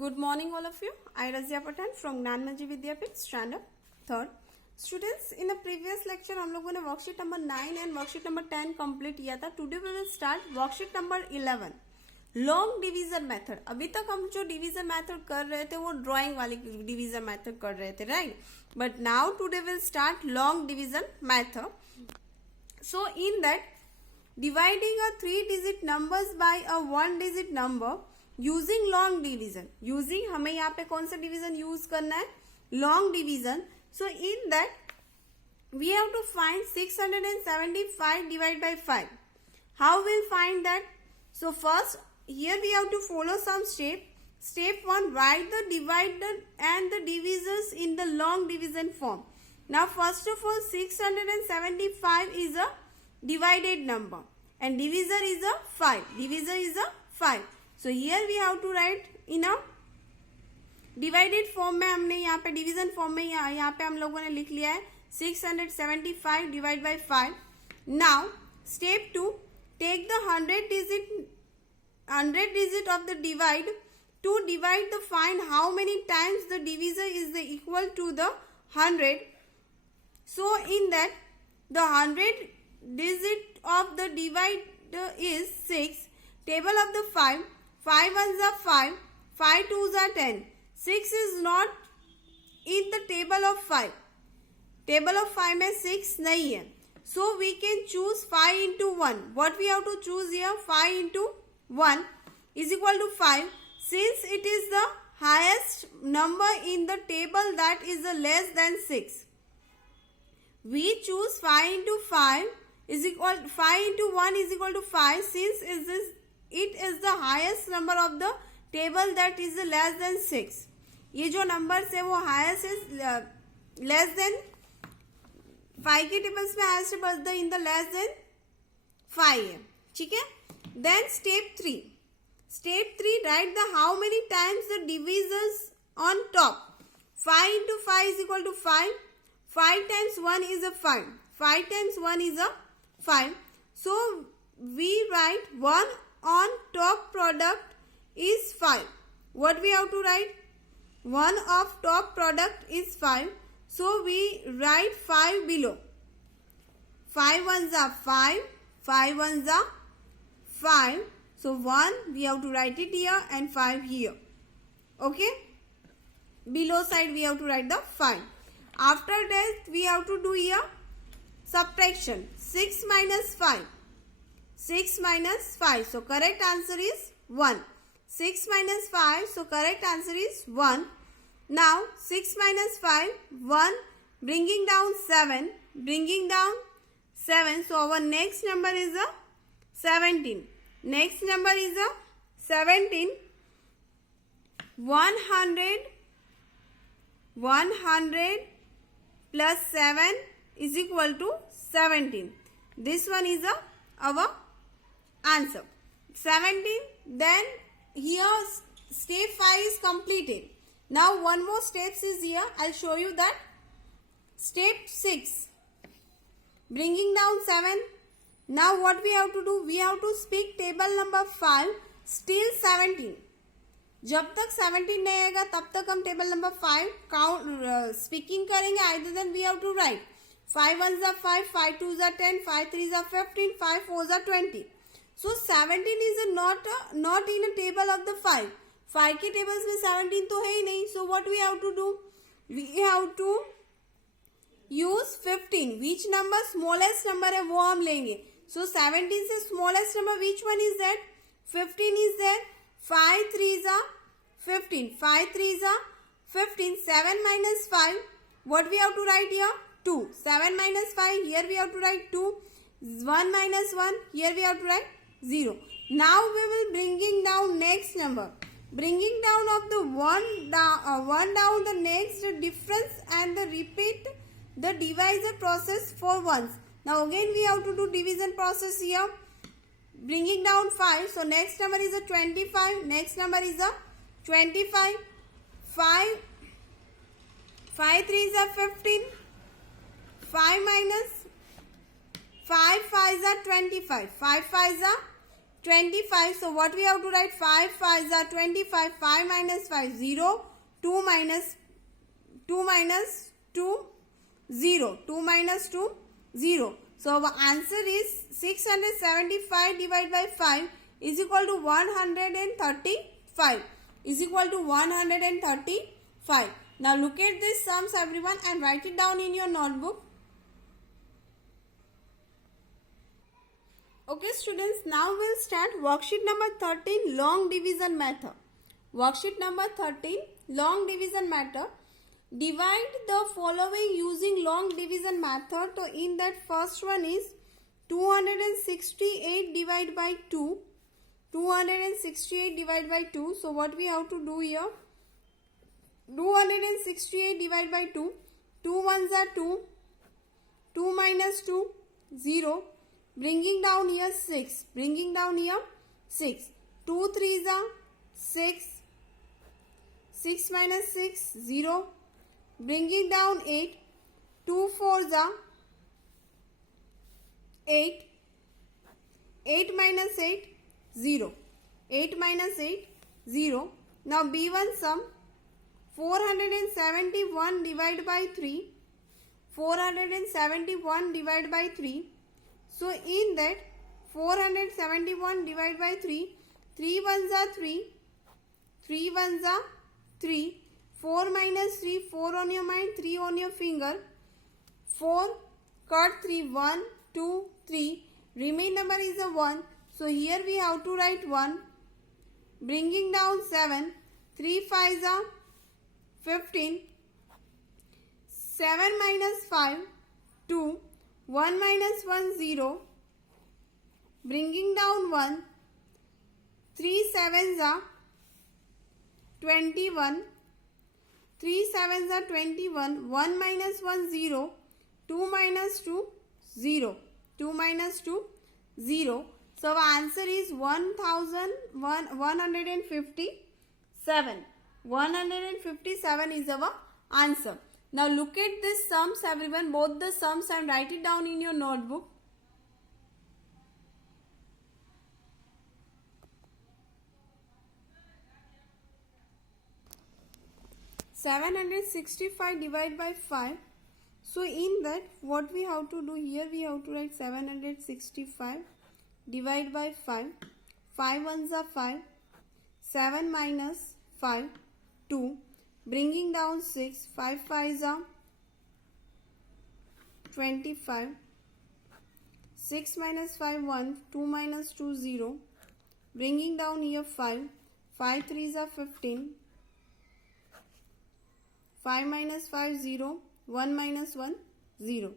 Good morning, all of you. I Razia Patan from Gnanmanji Vidyapith, Standard Third. Students, in the previous lecture हम लोगों ने worksheet number 9 and worksheet number 10 complete किया था. Today we will start worksheet number 11 long division method. अभी तक हम जो division method कर रहे थे वो ड्राइंग वाली डिवीजन मेथड कर रहे थे, right? But now today will start long division method. So in that, dividing a 3-digit numbers by a 1-digit number using long division. Using हमें यहाँ पे कौन सा डिवीजन यूज करना है? Long division. So in that we have to find 675 divided by 5. How we'll find that? So first here we have to follow some step. Step 1, write the divider and the divisors in the long division form. Now first of all 675 is a divided number and divisor is a 5. Divisor is a 5. So here we have to write in a divided form में हमने यहाँ पे division form में यहाँ पे हम लोगों ने लिख लिया है 675 divided by 5. Now step 2, take the 100 digit of the divide to divide the find how many times the divisor is the equal to the 100. So in that the 100 digit of the divider is 6. Table of the 5. 5 ones are 5. 5 twos are 10. 6 is not in the table of 5. Table of 5 में 6 नहीं है. So we can choose 5 into 1. What we have to choose here? 5 into 1 is equal to 5. Since it is the highest number in the table, that is the less than 6. We choose 5 into 5 is equal 5 into 1 is equal to 5. Since it is the highest number of the table, that is the less than 6. ये जो numbers है वो highest is less than 5 के tables में highest है in the less than 5 है, ठीक है? Then step 3. Step 3, write the how many times the divisors on top. 5 into 5 is equal to 5. 5 times 1 is a 5. 5 times 1 is a 5. So we write 1 on top product is 5. What we have to write? 1 of top product is 5. So we write 5 below. 5 ones are 5. 5 ones are 5. So 1 we have to write it here and 5 here. Okay? Below side we have to write the 5. After that we have to do here subtraction. 6 minus 5. 6 minus 5. So correct answer is 1. 6 minus 5. So correct answer is 1. Now 6 minus 5. 1. Bringing down 7. Bringing down 7. So our next number is a 17. Next number is a 17. 100 plus 7 is equal to 17. This one is our answer. 17. Then here step 5 is completed. Now one more steps is here. I'll show you that. Step 6. Bringing down 7. Now what we have to do? We have to speak table number 5 still 17. जब तक 17 नहीं आएगा तब तक हम table number 5 count speaking करेंगे. Either then we have to write 5 ones are 5, 5 twos are 10, 5 threes are 15, 5 fours are 20. So 17 is not in a table of the 5. 5 के tables में 17 तो है ही नहीं. So what we have to do? We have to use 15. Which number smallest number है वो हम लेंगे. So 17 से smallest number which one is that? 15 is there. 5 threes are 15. 5 threes are 15. 7 minus 5. What we have to write here? 2. 7 minus 5. Here we have to write 2. 1 minus 1. Here we have to write 0. Now we will bringing down next number. Bringing down of the 1 down the next difference and the repeat the divisor process for once. Now again we have to do division process here. Bringing down 5. So next number is a 25. Next number is a 25. 5 threes are 15. 5 minus 5 fives are 25. 5 fives are 25. So what we have to write? 5 5s are 25. 5 minus 5 0. 2 minus 2 0. 2 minus 2 0. So our answer is 675 divided by 5 is equal to 135. Is equal to 135. Now look at these sums everyone and write it down in your notebook. Okay students, now we'll start worksheet number 13, long division method. Worksheet number 13, long division method. Divide the following using long division method. So in that first one is 268 divided by 2. 268 divided by 2. So what we have to do here? 268 divided by 2. 2 ones are 2. 2 minus 2, 0. Bringing down here 6. Bringing down here 6. 2 3s are 6. 6 minus 6, 0. Bringing down 8. 2 4s are 8. 8 minus 8, 0. 8 minus 8, 0. Now B1 sum. 471 divided by 3. 471 divided by 3. So in that 471 divided by 3, 3 ones are 3, 3 ones are 3, 4 minus 3, 4 on your mind, 3 on your finger, 4, cut 3, 1, 2, 3, remain number is a 1, so here we have to write 1, bringing down 7, 3 5s are 15, 7 minus 5, 2, 1 minus 1, 0. Bringing down 1. 3 7s are 21. 3 7s are 21. 1 minus 1, 0. 2 minus 2, 0. 2 minus 2, 0. So our answer is 157. 157 is our answer. Now look at these sums everyone, both the sums, and write it down in your notebook. (765) divided by 5. So in that what we have to do here, we have to write 765 divided by 5. 5 ones are 5. 7 minus 5, 2. Bringing down 6, 5 5s are 25, 6 minus 5, 1, 2 minus 2, 0, bringing down here 5, 5 3s are 15, 5 minus 5, 0, 1 minus 1, 0,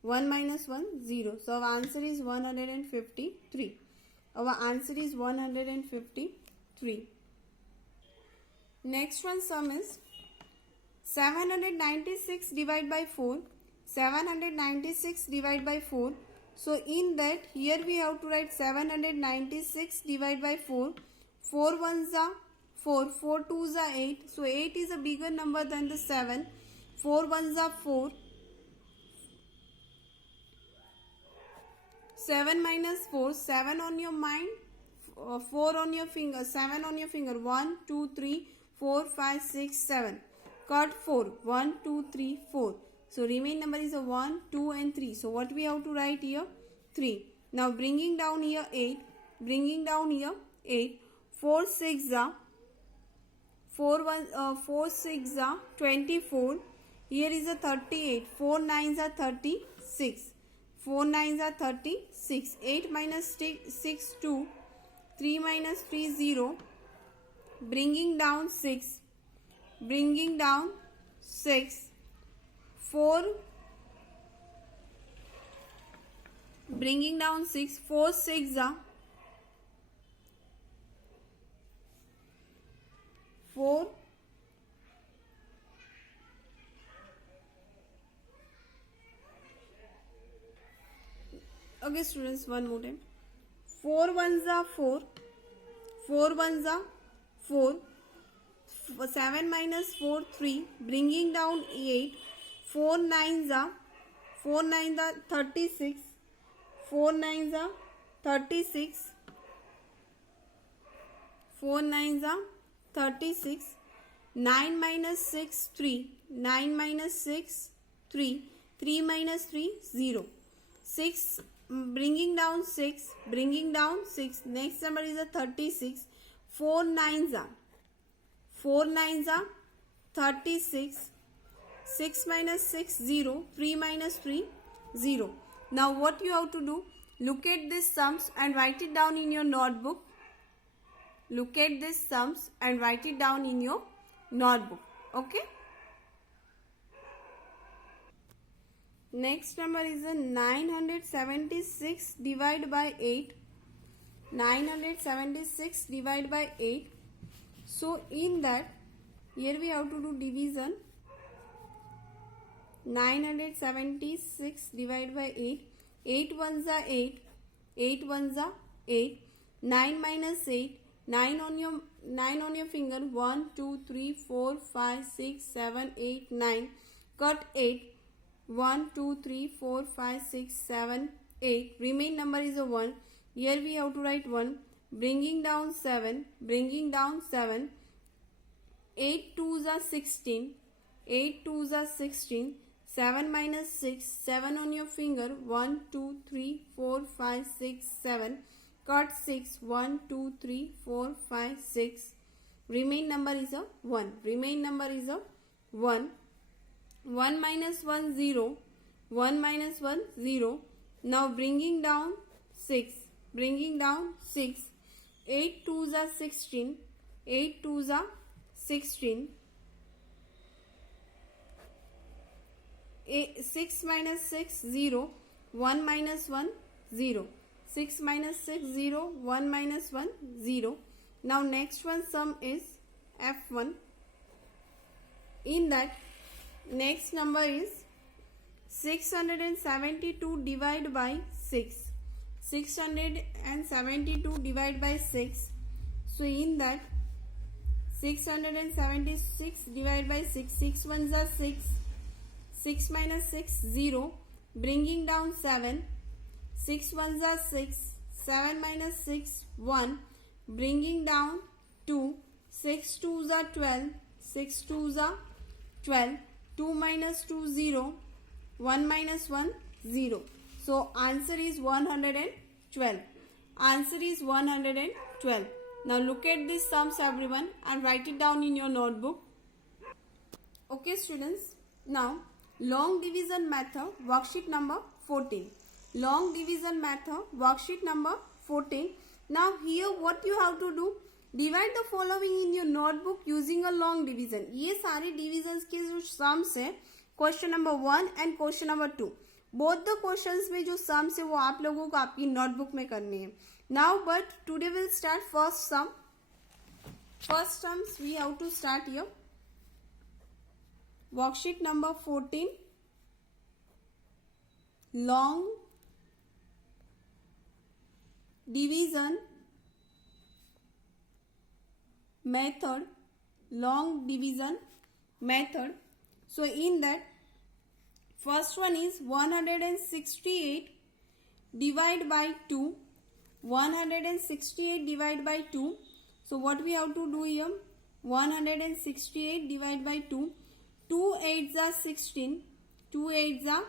1 minus 1, 0. So our answer is 153. Our answer is 153. Next one sum is 796 divided by 4. 796 divided by 4. So in that here we have to write 796 divided by 4. 4 ones are 4. 4 twos are 8. So 8 is a bigger number than the 7. 4 ones are 4. 7 minus 4. 7 on your mind. 4 on your finger. 7 on your finger. 1, 2, 3, 4, 5, 6, 7. Cut 4. 1, 2, 3, 4. So remain number is a 1, 2 and 3. So what we have to write here? 3. Now bringing down here 8. Bringing down here 8. 4 6 are 4 6 are 24. Here is a 38. 4 9s are 36. 4 9s are 36. 8 minus 6 2. 3 minus 3 0. Bringing down 6. Bringing down 6. 4. Bringing down 6. 4 6 are 4. Okay students, one more time. 4 ones are 4. 4 ones are 4. 7 minus 4, 3. Bringing down 8. 4 9s are 36. 4 9s are 36. 4 9s are 36. 9 minus 6 3. 9 minus 6 3. 3 minus 3 0. 6 bringing down 6. Bringing down 6. Next number is a 36. 4 9s are 36. 6 minus 6 0. 3 minus 3 0. Now what you have to do? Look at these sums and write it down in your notebook. Look at these sums and write it down in your notebook. Okay. Next number is a 976 divided by 8. 976 divided by 8. So in that, here we have to do division. 976 divided by 8. 8 ones are 8. 8 ones are 8. 9 minus 8. 9 on your finger. 1, 2, 3, 4, 5, 6, 7, 8, 9. Cut 8. 1, 2, 3, 4, 5, 6, 7, 8. Remain number is a 1. Here we have to write 1. Bringing down 7. Bringing down 7. 8 2s are 16. 8 2s are 16. 7 minus 6. 7 on your finger. 1, 2, 3, 4, 5, 6, 7. Cut 6. 1, 2, 3, 4, 5, 6. Remain number is a 1. Remain number is a 1. 1 minus 1 0. 1 minus 1 0. Now bringing down 6. Bringing down 6. 8 2s are 16. 8 2s are 16. 6 minus 6 0. 1 minus 1 0. 6 minus 6 0. 1 minus 1 0. Now next one sum is F1. In that, next number is 672 divided by 6. 672 divided by 6. So in that, 676 divided by 6. 6 ones are 6. 6 minus 6 0. Bringing down 7. 6 ones are 6. 7 minus 6 1. Bringing down 2. 6 2s are 12. 6 2s are 12. 2 minus 2 0. 1 minus 1 0. So answer is 112. Answer is 112. Now look at these sums everyone and write it down in your notebook. Okay students. Now long division method worksheet number 14. Long division method worksheet number 14. Now here what you have to do? Divide the following in your notebook using a long division. ये सारे divisions के जो sums है question number 1 and question number 2 both the questions में जो sums है वो आप लोगों को आपकी नोटबुक में करने हैं. Now but today will start first sum. First sums we have to start here. Worksheet number 14 long division method. Long division method. So in that, first one is 168 divided by 2. 168 divided by 2. So what we have to do here? 168 divided by 2. 2 8s are 16. 2 8s are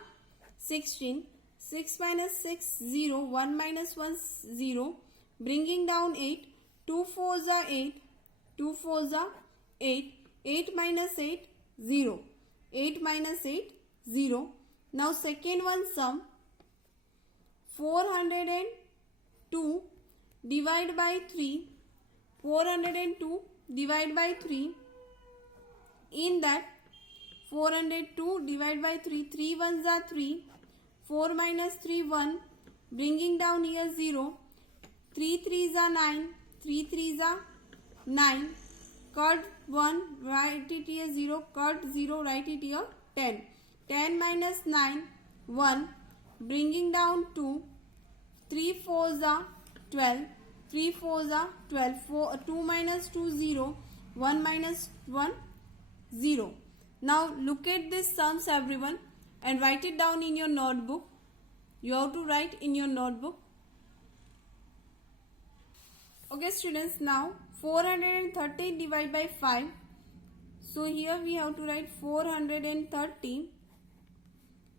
16. 6 minus 6 0. 1 minus 1 0. Bringing down 8. 2 4s are 8. 2 4s are 8. 8 minus 8 0. 8 minus 8 0. Now second one sum. 402 divided by 3. 402 divided by 3. In that 402 divided by 3. 3 ones are 3. 4 minus 3 1. Bringing down here 0. 3 3s are 9. 3 3s are 9. Cut 1, write it here 0. Cut 0, write it here 10. 10 minus 9, 1. Bringing down 2. 3 4s are 12. 3 4s are 12. 2 minus 2 0. 1 minus 1 0. Now look at these sums everyone and write it down in your notebook. You have to write in your notebook. Okay students, now 413 divided by 5. So here we have to write 413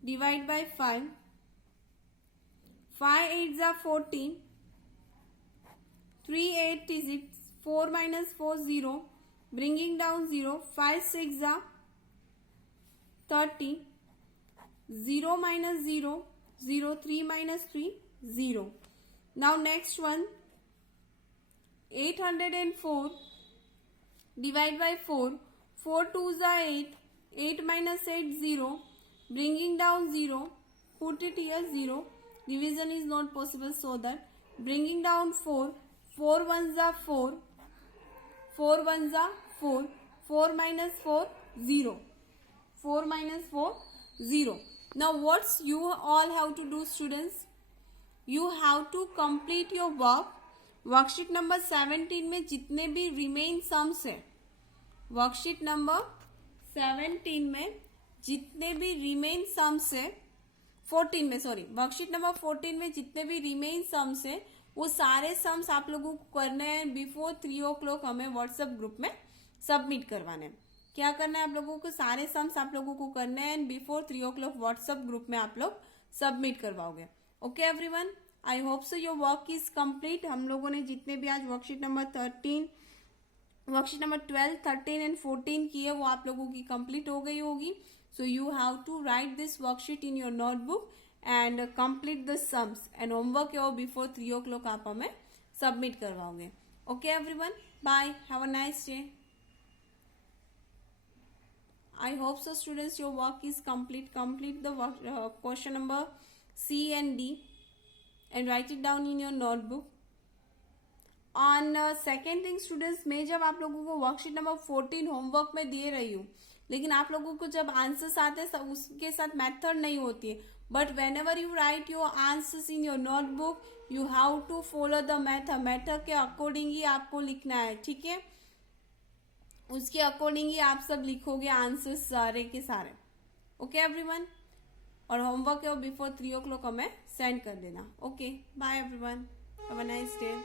divided by 5. 5 8s are 14. 3 8 is it. 4 minus 4 0. Bringing down 0. 5 6 are 30. 0 minus 0. 0. 3 minus 3. 0. Now next one. 804 divided by 4. 4 2s are 8. 8 minus 8 0. Bringing down 0. Put it here 0. Division is not possible, so that bringing down 4. 4 1s are 4. 4 1s are 4. 4 minus 4 0. 4 minus 4 0. Now what's you all have to do, students? You have to complete your work. Worksheet number 17 में जितने भी remain sums है, worksheet number 17 में जितने भी remain sums है, 14 में sorry, worksheet number 14 में जितने भी रिमेन सम्स है वो सारे सम्स आप लोगों को करने हैं बिफोर 3 o'clock हमें व्हाट्सएप ग्रुप में सबमिट करवाने हैं। क्या करना है आप लोगों को? सारे सम्स आप लोगों को करने हैं बिफोर 3 o'clock व्हाट्सएप ग्रुप में आप लोग सबमिट करवाओगे। Okay everyone, I hope so your work is complete. हम लोगों ने जितने भी आज worksheet number 13, worksheet number 12, 13 and 14 की है वो आप लोगों की कंप्लीट हो गई होगी। So you have to write this worksheet in your notebook and complete the sums and homework है वो बिफोर 3 o'clock आप हमें सबमिट करवाओगे। Okay everyone, bye, have a nice day. I hope so students your work is complete. Complete the question number C and D and write it down in your notebook. On second thing students, मैं जब आप लोगों को worksheet number 14 homework में दे रही हूँ, लेकिन आप लोगों को जब आंसर्स आते हैं उसके साथ मेथड नहीं होती है, but whenever you write your answers in your notebook you have to follow the method. Method के अकॉर्डिंग ही आपको लिखना है, ठीक है? उसके अकॉर्डिंग ही आप सब लिखोगे आंसर्स सारे के सारे। ओके एवरीवन, और होमवर्क है वो बिफोर 3 o'clock हमें सेंड कर देना। Okay, bye everyone, have a nice day.